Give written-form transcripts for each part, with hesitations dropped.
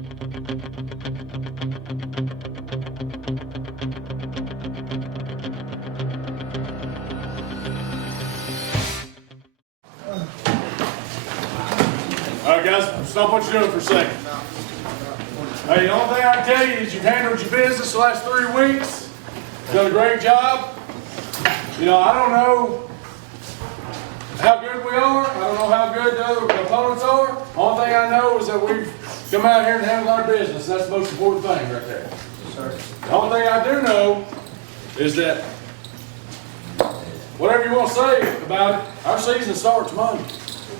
All right, guys, stop what you're doing for a second. Hey, the only thing I can tell you is you've handled your business the last 3 weeks. Done a great job. You know, I don't know how good we are. I don't know how good the other opponents are. Only thing I know is that we've come out here and handled our business. That's the most important thing right there. Yes, sir. The only thing I do know is that whatever you want to say about it, our season starts Monday.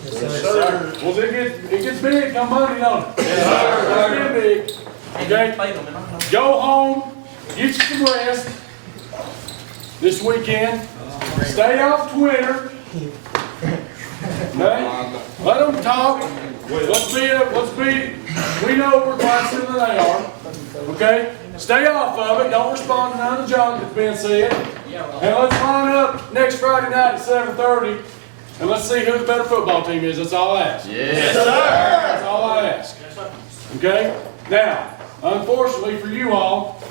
Yes, sir. Well, it gets big come Monday, don't it? Yes, sir. It's getting big. Okay? Go home, get you some rest this weekend. Stay off Twitter. Okay? Let them talk. We know we're nicer than they are. Okay? Stay off of it. Don't respond to none of the junk that's being said. And let's line up next Friday night at 7:30. And let's see who the better football team is. That's all I ask. Yes, sir. That's all I ask. Yes, sir. Okay? Now, unfortunately for you all,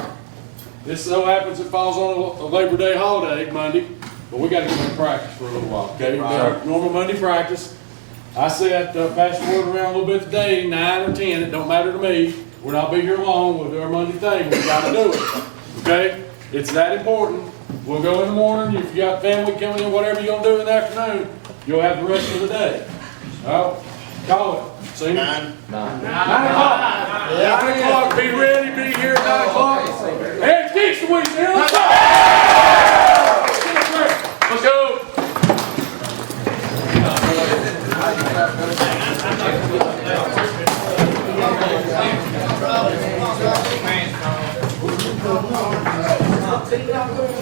this so happens it falls on a Labor Day holiday, Monday, but we got to go to practice for a little while. Okay? Right. Normal Monday practice. I said pass the word around a little bit today, 9 or 10. It don't matter to me. We'll not be here long. We'll do our Monday thing. We got to do it. Okay? It's that important. We'll go in the morning. If you got family coming in, whatever you're going to do in the afternoon, you'll have the rest of the day. Well, call it. See? 9 o'clock. 9 o'clock. Be ready. Be here at 9 o'clock. And teach the week. Let's go. Let's go.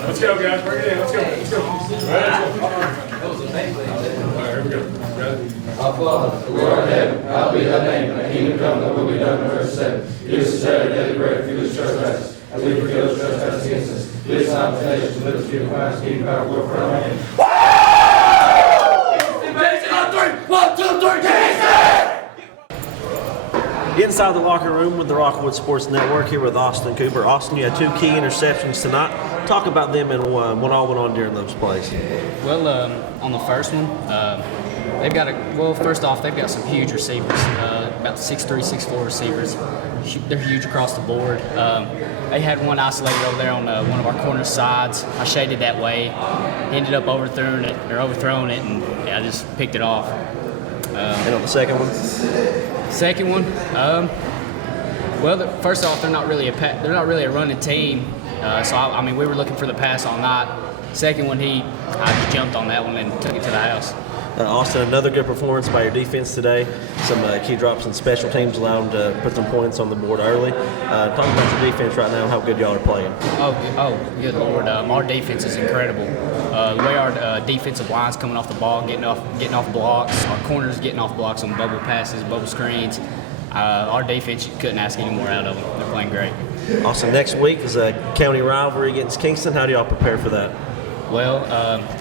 Let's go, guys. Bring it in. Let's go. Let's go. All right, here we go. Ready? Our Father, who art in heaven, hallowed be thy name. Thy kingdom come, thy will be done on earth as in heaven. Give us this day our daily bread, forgive us trespasses, as we forgive those trespasses against us. Lead us not into temptation, but deliver us from evil. Kingdom, power, and glory forever. Amen. 1, 2, 3, Inside the locker room with the Rockwood Sports Network here with Austin Cooper. Austin, you had 2 key interceptions tonight. Talk about them and what all went on during those plays. Well, on the first one, they've got first off, they've got some huge receivers, about 6'3", 6'4" receivers. They're huge across the board. They had one isolated over there on one of our corner sides. I shaded that way, ended up overthrowing it, and I just picked it off. And on the second one? Second one, first off, they're not really a running team. So we were looking for the pass all night. Second one, I just jumped on that one and took it to the house. Austin, another good performance by your defense today. Some key drops in special teams allowed them to put some points on the board early. Talk about your defense right now and how good y'all are playing. Oh, good Lord. Our defense is incredible. The way our defensive line's coming off the ball, getting off blocks, our corners getting off blocks on bubble passes, bubble screens. Our defense, you couldn't ask any more out of them. They're playing great. Austin, next week is a county rivalry against Kingston. How do y'all prepare for that? Well,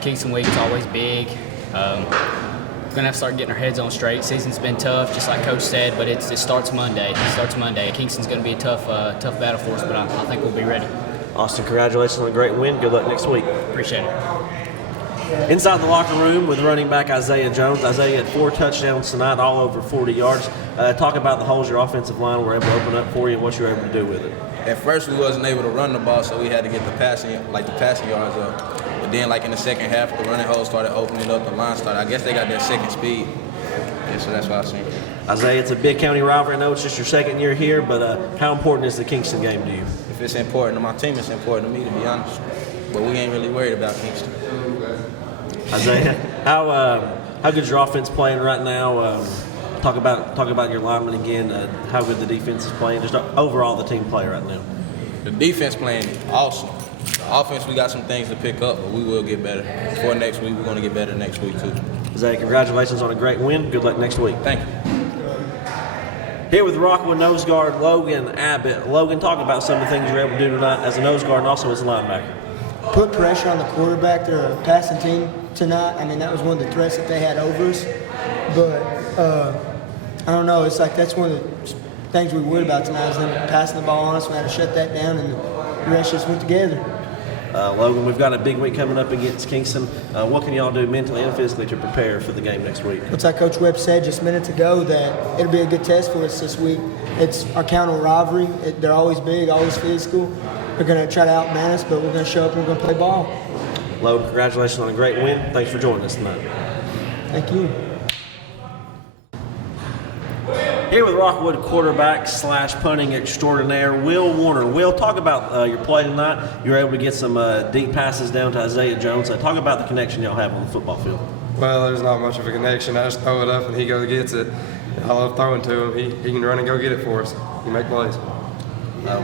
Kingston week is always big. We're gonna have to start getting our heads on straight. Season's been tough, just like Coach said, but it starts Monday. Kingston's gonna be a tough battle for us, but I think we'll be ready. Austin, congratulations on a great win. Good luck next week. Appreciate it. Inside the locker room with running back Isiah Jones. Isiah had 4 touchdowns tonight, all over 40 yards. Talk about the holes your offensive line were able to open up for you and what you were able to do with it. At first, we wasn't able to run the ball, so we had to get the passing yards up. But then, in the second half, the running holes started opening up. The line started. I guess they got their second speed. Yeah, so that's what I seen. Isiah, it's a big county rivalry. I know it's just your second year here, but how important is the Kingston game to you? If it's important to my team, it's important to me, to be honest. But we ain't really worried about Kingston. Isiah, how good is your offense playing right now? Talk about your linemen again. How good the defense is playing. Just overall the team play right now. The defense playing awesome. The offense, we got some things to pick up, but we will get better. For next week, we're going to get better next week too. Isiah, congratulations on a great win. Good luck next week. Thank you. Here with Rockwood nose guard Logan Abbott. Logan, talk about some of the things you were able to do tonight as a nose guard and also as a linebacker. Put pressure on the quarterback. They're a passing team tonight. That was one of the threats that they had over us. But I don't know. It's like that's one of the things we worried about tonight is them passing the ball on us. We had to shut that down, and the rest just went together. Logan, we've got a big week coming up against Kingston. What can y'all do mentally and physically to prepare for the game next week? It's like Coach Webb said just minutes ago that it'll be a good test for us this week. It's our counter rivalry. They're always big, always physical. They're going to try to outman us, but we're going to show up and we're going to play ball. Logan, congratulations on a great win. Thanks for joining us tonight. Thank you. Here with Rockwood quarterback / punting extraordinaire, Will Warner. Will, talk about your play tonight. You were able to get some deep passes down to Isiah Jones. Talk about the connection y'all have on the football field. Well, there's not much of a connection. I just throw it up and he goes gets it. I love throwing to him. He can run and go get it for us. He make plays.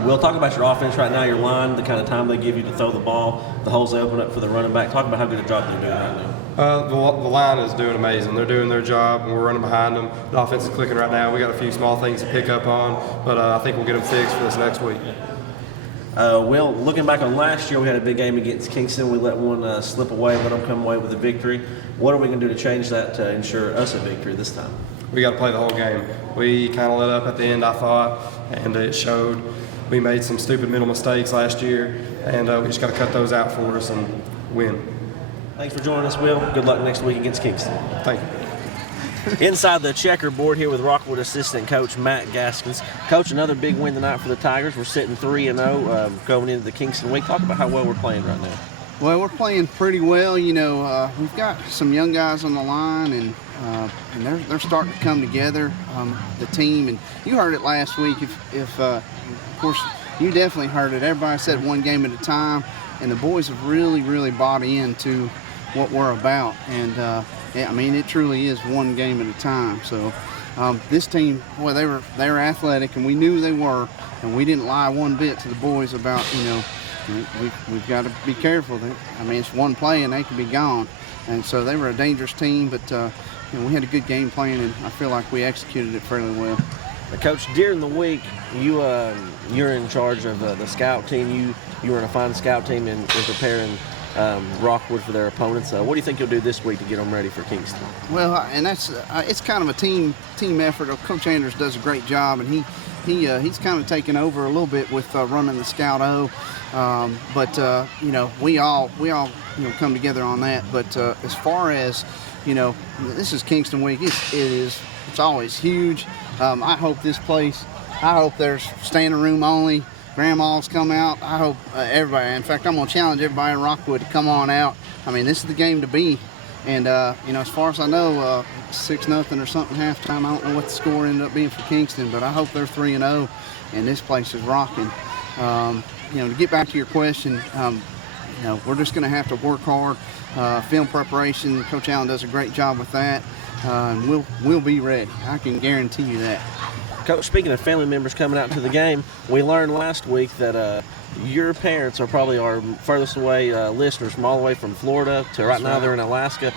Will, talk about your offense right now, your line, the kind of time they give you to throw the ball, the holes they open up for the running back. Talk about how good a job they're doing right now. The line is doing amazing. They're doing their job, and we're running behind them. The offense is clicking right now. We got a few small things to pick up on, but I think we'll get them fixed for this next week. Will, looking back on last year, we had a big game against Kingston. We let one slip away, let them come away with a victory. What are we going to do to change that to ensure us a victory this time? We got to play the whole game. We kind of let up at the end, I thought, and it showed. We made some stupid mental mistakes last year, and we just got to cut those out for us and win. Thanks for joining us, Will. Good luck next week against Kingston. Thank you. Inside the checkerboard here with Rockwood assistant coach Matt Gaskins. Coach, another big win tonight for the Tigers. We're sitting 3-0 going into the Kingston week. Talk about how well we're playing right now. Well, we're playing pretty well. You know, we've got some young guys on the line, and they're starting to come together. The team, and you heard it last week. If of course, you definitely heard it. Everybody said one game at a time, and the boys have really bought into what we're about. And yeah, I mean, it truly is one game at a time. So this team, boy, they were athletic, and we knew they were, and we didn't lie one bit to the boys about, you know, we've got to be careful. I mean, it's one play and they can be gone. And so they were a dangerous team, but you know, we had a good game plan, and I feel like we executed it fairly well. Coach, during the week, you're in charge of the scout team. You were in a fine scout team in preparing Rockwood for their opponents. What do you think you'll do this week to get them ready for Kingston? Well, and that's it's kind of a team effort. Coach Anders does a great job, and he's kind of taken over a little bit with running the Scout O. But you know, we all come together on that. But as far as, you know, this is Kingston week. It's always huge. I hope this place. I hope there's standing room only. Grandmas come out. I hope everybody. In fact, I'm gonna challenge everybody in Rockwood to come on out. I mean, this is the game to be. And you know, as far as I know, 6-0 or something halftime. I don't know what the score ended up being for Kingston, but I hope they're 3-0, and this place is rocking. You know, to get back to your question, you know, we're just going to have to work hard. Film preparation, Coach Allen does a great job with that, and we'll be ready. I can guarantee you that. Coach, speaking of family members coming out to the game, we learned last week that your parents are probably our furthest away listeners from all the way from Florida to right now they're in Alaska.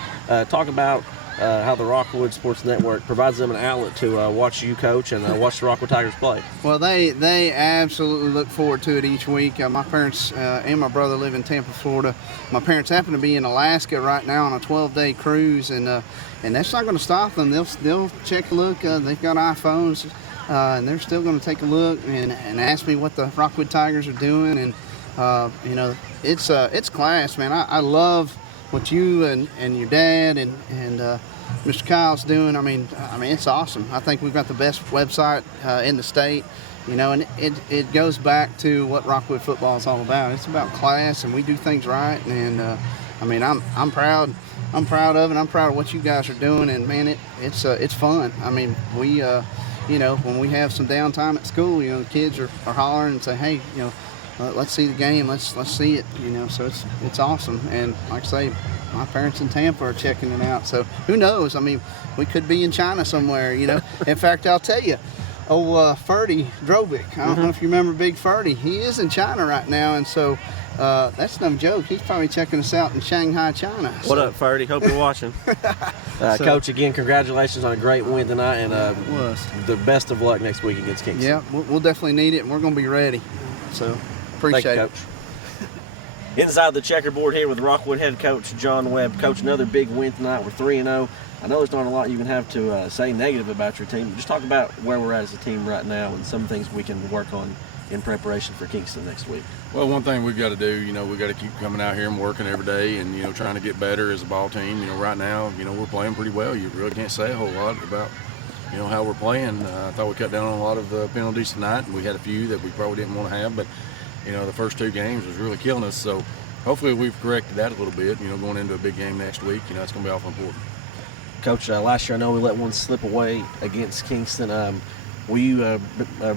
Talk about how the Rockwood Sports Network provides them an outlet to watch you coach and watch the Rockwood Tigers play. Well, they absolutely look forward to it each week. My parents and my brother live in Tampa, Florida. My parents happen to be in Alaska right now on a 12-day cruise, and that's not going to stop them. They'll check a look. They've got iPhones. And they're still going to take a look and ask me what the Rockwood Tigers are doing, and you know, it's class, man. I love what you and your dad and Mr. Kyle's doing. I mean, it's awesome. I think we've got the best website in the state, you know, and it goes back to what Rockwood football is all about. It's about class, and we do things right. And I mean, I'm proud. I'm proud of it. I'm proud of what you guys are doing, and man, it's fun. I mean, we. You know, when we have some downtime at school, you know, the kids are hollering and say, hey, you know, let's see the game, let's see it, you know, so it's awesome. And like I say, my parents in Tampa are checking it out, so who knows? I mean, we could be in China somewhere, you know. In fact, I'll tell you, Ferdy Drobick, I don't know if you remember Big Ferdy, he is in China right now, and so that's no joke. He's probably checking us out in Shanghai, China. What up, Ferdy? Hope you're watching. Coach, again, congratulations on a great win tonight, and the best of luck next week against Kingston. Yeah, we'll definitely need it, and we're going to be ready. So, appreciate it. Coach. Inside the checkerboard here with Rockwood head coach John Webb. Coach, another big win tonight. We're 3-0. I know there's not a lot you can have to say negative about your team, but just talk about where we're at as a team right now and some things we can work on in preparation for Kingston next week. Well, one thing we've got to do, we got to keep coming out here and working every day and, trying to get better as a ball team. Right now, we're playing pretty well. You really can't say a whole lot about, how we're playing. I thought we cut down on a lot of penalties tonight, and we had a few that we probably didn't want to have, but, the first 2 games was really killing us. So hopefully we've corrected that a little bit, going into a big game next week. It's going to be awful important. Coach, last year I know we let one slip away against Kingston. Will you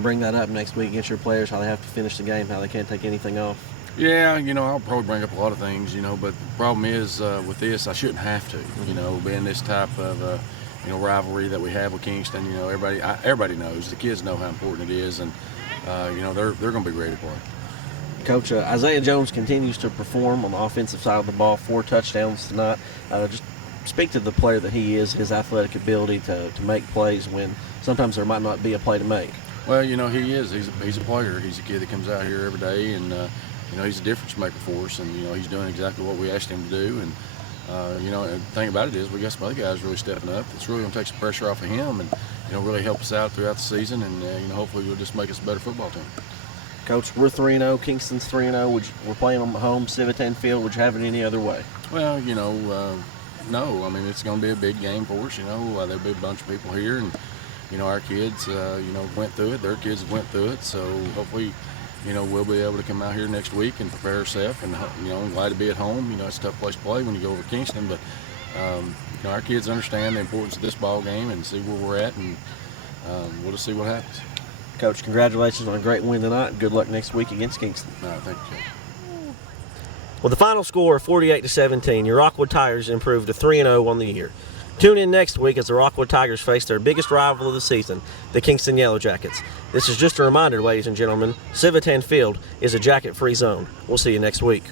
bring that up next week against your players, how they have to finish the game, how they can't take anything off? Yeah, I'll probably bring up a lot of things, but the problem is with this, I shouldn't have to, being this type of, rivalry that we have with Kingston. Everybody knows, the kids know how important it is, and, they're going to be ready to play. Coach, Isiah Jones continues to perform on the offensive side of the ball, 4 touchdowns tonight. Just speak to the player that he is, his athletic ability to make plays when sometimes there might not be a play to make. Well, he is. He's a player. He's a kid that comes out here every day, and he's a difference maker for us. And he's doing exactly what we asked him to do. And and the thing about it is, we got some other guys really stepping up. It's really going to take some pressure off of him, and really help us out throughout the season. And hopefully, will just make us a better football team. Coach, we're 3-0. Kingston's 3-0. We're playing on the home Civitan Field. Would you have it any other way? Well, no. I mean, it's going to be a big game for us. There'll be a bunch of people here, and our kids, went through it. Their kids went through it. So hopefully, we'll be able to come out here next week and prepare ourselves. And I'm glad to be at home. It's a tough place to play when you go over to Kingston, but our kids understand the importance of this ball game and see where we're at, and we'll just see what happens. Coach, congratulations on a great win tonight. Good luck next week against Kingston. All right, thank you. With the final score of 48-17, your Rockwood Tigers improved to 3-0 on the year. Tune in next week as the Rockwood Tigers face their biggest rival of the season, the Kingston Yellow Jackets. This is just a reminder, ladies and gentlemen, Civitan Field is a jacket-free zone. We'll see you next week.